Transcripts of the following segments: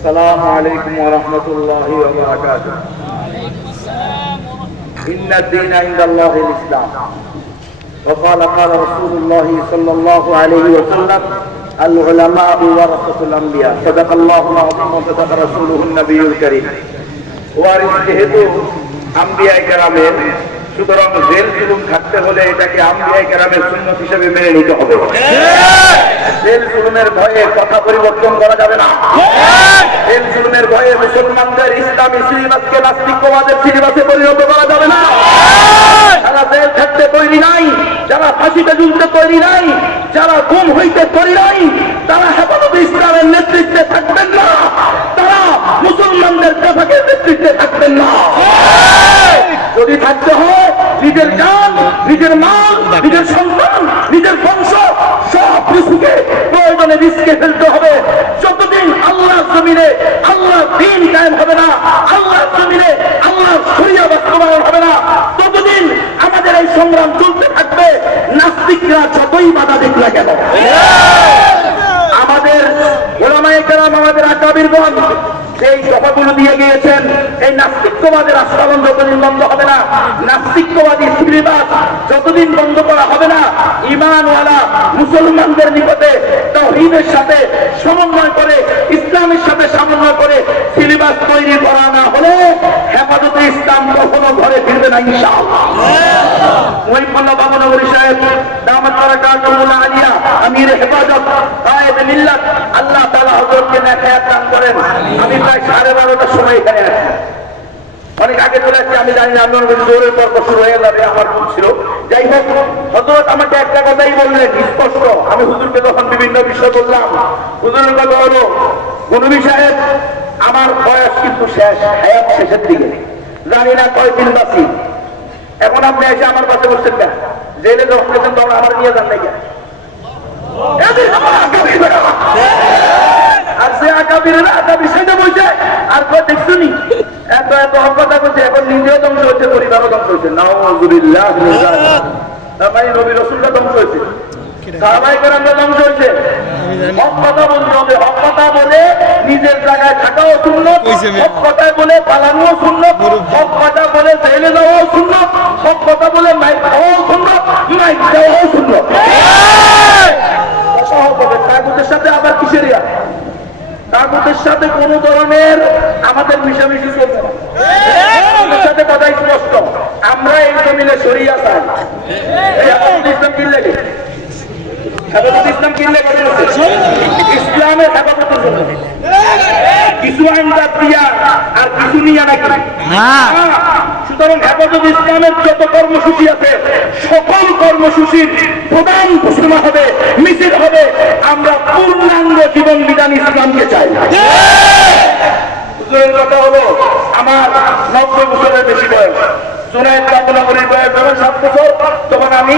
السلام عليكم ورحمة الله وبركاته. إن الدين عند الله الإسلام. وقال رسول الله صلى الله عليه وسلم العلماء ورثة الأنبياء. صدق الله العظيم وصدق رسوله النبي الكريم. ওয়ারিস যেহেতু আম্বিয়ায়ে কেরামের, সুতরাং জেল জুলুম থাকতে হলে এটাকে আম্বিয়ায়ে কেরামের সুন্নত হিসেবে মেনে নিতে হবে। জেল জুলুমের ভয়ে কথা পরিবর্তন করা যাবে না। জেল জুলুমের ভয়ে মুসলমানদের ইসলামী সিলেবাসকে নাস্তিকবাদের সিলেবাসে পরিণত করা যাবে না। যারা জেল থাকতে তৈরি নাই, যারা ফাঁসিতে ঝুলতে তৈরি নাই, যারা গুম হইতে তৈরি নাই, তারা হেফাজতে ইসলামের নেতৃত্বে থাকবেন না, তারা মুসলমানদের কাফাকের নেতৃত্বে থাকবেন না। যদি থাকতে হয় নিজের জান, নিজের মাল, নিজের সন্তান, নিজের বংশ সব কিছুকে প্রয়োজনে রিস্কে ফেলতে হবে। যতদিন আল্লাহর জমিনে আল্লাহর দ্বীন কায়েম হবে না, আল্লাহর জমিনে আল্লাহর শরিয়া বাস্তবায়ন হবে না, ততদিন আমাদের এই সংগ্রাম চলতে থাকবে। নাস্তিকরা যতই বাধা দিক না কেন, আমাদের ওলামায়ে কেরাম, আমাদের আকাবিরগণ এই কথাগুলো দিয়ে গিয়েছেন। এই নাস্তিকবাদের আস্ফালন যতদিন বন্ধ হবে না, নাস্তিকবাদী সিলেবাস যতদিন বন্ধ করা হবে না, ঈমানওয়ালা মুসলমানদের নিকটে তাওহীদের সাথে সমন্বয় করে, ইসলামের সাথে সমন্বয় করে সিলেবাস তৈরি করা না হলে হেফাজতে ইসলাম কখনো ঘরে ফিরবে না ইনশাআল্লাহ। মহিউল্লাহ বাবনগরী সাহেব দামাত বারাকাতুহুল আলিয়া, আমির হেফাজত, কায়েদ মিল্লাত, আল্লাহ তাআলা হযরতকে নেখায়াত দান করেন। আমি প্রায় 12:30টার সময় এখানে আছি, অনেক আগে চলে আসছি। আমি জানি না আপনার জোরের পর শুরু হয়ে যাবে, আমার ভুল ছিল। যাই হোক, হযরত আমাকে একটা কথাই বললেন স্পষ্ট। আমি হুজুরকে তখন বিভিন্ন বিষয় বললাম। হুজুরের কথা হলো, গনবী সাহেব আমার বয়স কিন্তু শেষ, হায়াত শেষের দিকে, জানি না কয়দিন বাঁচি। এখন আপনি এসে আমার পাশে বসছেন কেন? জেলে যখন গেছেন তখন আমার নিয়ে যান নাই কেন? আর সে আকাবিরেরা আকাবি সেজে বসে আর কয় দেখছো নি এত এত হক কথা বলছে, এখন নিজেও ধ্বংস হচ্ছে, পরিবারও ধ্বংস হচ্ছে। নাউযুবিল্লাহ, মানে নবী রাসূলরা ধ্বংস হয়েছে, সাহাবায়ে কেরামরা ধ্বংস হয়েছে। হক কথা বলতে হবে, হক কথা বলে নিজের জায়গায় থাকাও সুন্নাত, হক কথা বলে পালানোও সুন্নাত, হক কথা বলে জেলে যাওয়াও সুন্নাত, হক কথা বলে মাইক খাওয়াও সুন্নাত, মাইক দেওয়াও সুন্নাত। তাগুতের সাথে আবার কিসেরিয়া, তাগুতের সাথে কোন ধরনের আমাদের মিশামিশি চলবে না। তাদের সাথে কথা স্পষ্ট, আমরা এই জমিনে শরিয়া চাই। ইসলাম কি লেগে, ইসলাম কি লেগে ইসলামে হেফাজতের জন্য কিছু আইনদার দিয়া আর কিছু নিয়ে নাকি। সুতরাং হেফাজত ইসলামের যত কর্মসূচি আছে, সকল কর্মসূচির প্রধান ঘোষণা হবে, মিছিল হবে, আমরা পূর্ণাঙ্গ জীবন বিধান ইসলামকে চাই। কথা হলো, আমার 90 বছরের বেশি বয়স, জুনায়েদ বাবনগরীর বয়স যখন 7 বছর, তখন আমি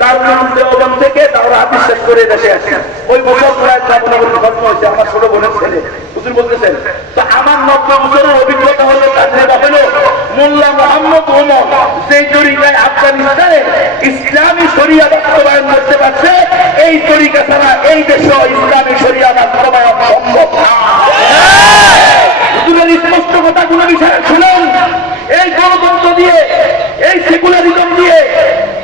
দারুল দেওবন্দ থেকে দাওরা হাদিস শেষ করে দেশে আসি। ওই বছর জুনায়েদ বাবনগরীর জন্ম হয়েছে, আমার ছোট বোনের ছেলে। হুজুর বলতেছেন, তো আমার 90 বছরের অভিজ্ঞতা হলো, তাজরিবা হলো, মোল্লা মোহাম্মদ ওমর যেই তরিকায় আফগানিস্তানে ইসলামী শরিয়া বাস্তবায়ন করতে পারছে, এই তরিকা ছাড়া এই দেশে ইসলামী শরিয়া বাস্তবায়ন সম্ভব না। হুজুরের স্পষ্ট কথাগুলো বিষয়ে শুনুন। এই গণতন্ত্র দিয়ে, এই সেকুলারিজম দিয়ে,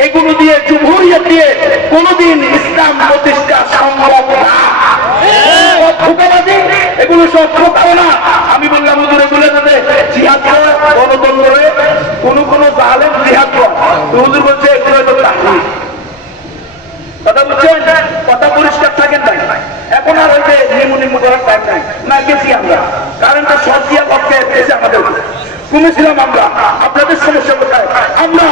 এগুলো দিয়ে, জুমহুরিয়ত দিয়ে কোনদিন ইসলাম প্রতিষ্ঠা সম্ভব না। এগুলো সব প্রতারণা। আমি বললাম হুজুর এগুলো জিহাদ করে, গণতন্ত্রে কোন কোন জালেম জিহাদ করে, হুজুর বলছে এগুলো তো তাহরিক। কথা বুঝছেন? কথা পরিষ্কার থাকেন নাই। এখন আর হইতে নিমু করার টাইম নাই। না গেছি আমরা, কারেন্টের শর্ট দিয়া পক্ষে এসে আমাদের কমেছিলাম আমরা। আপনাদের সমস্যা কোথায়? আমরা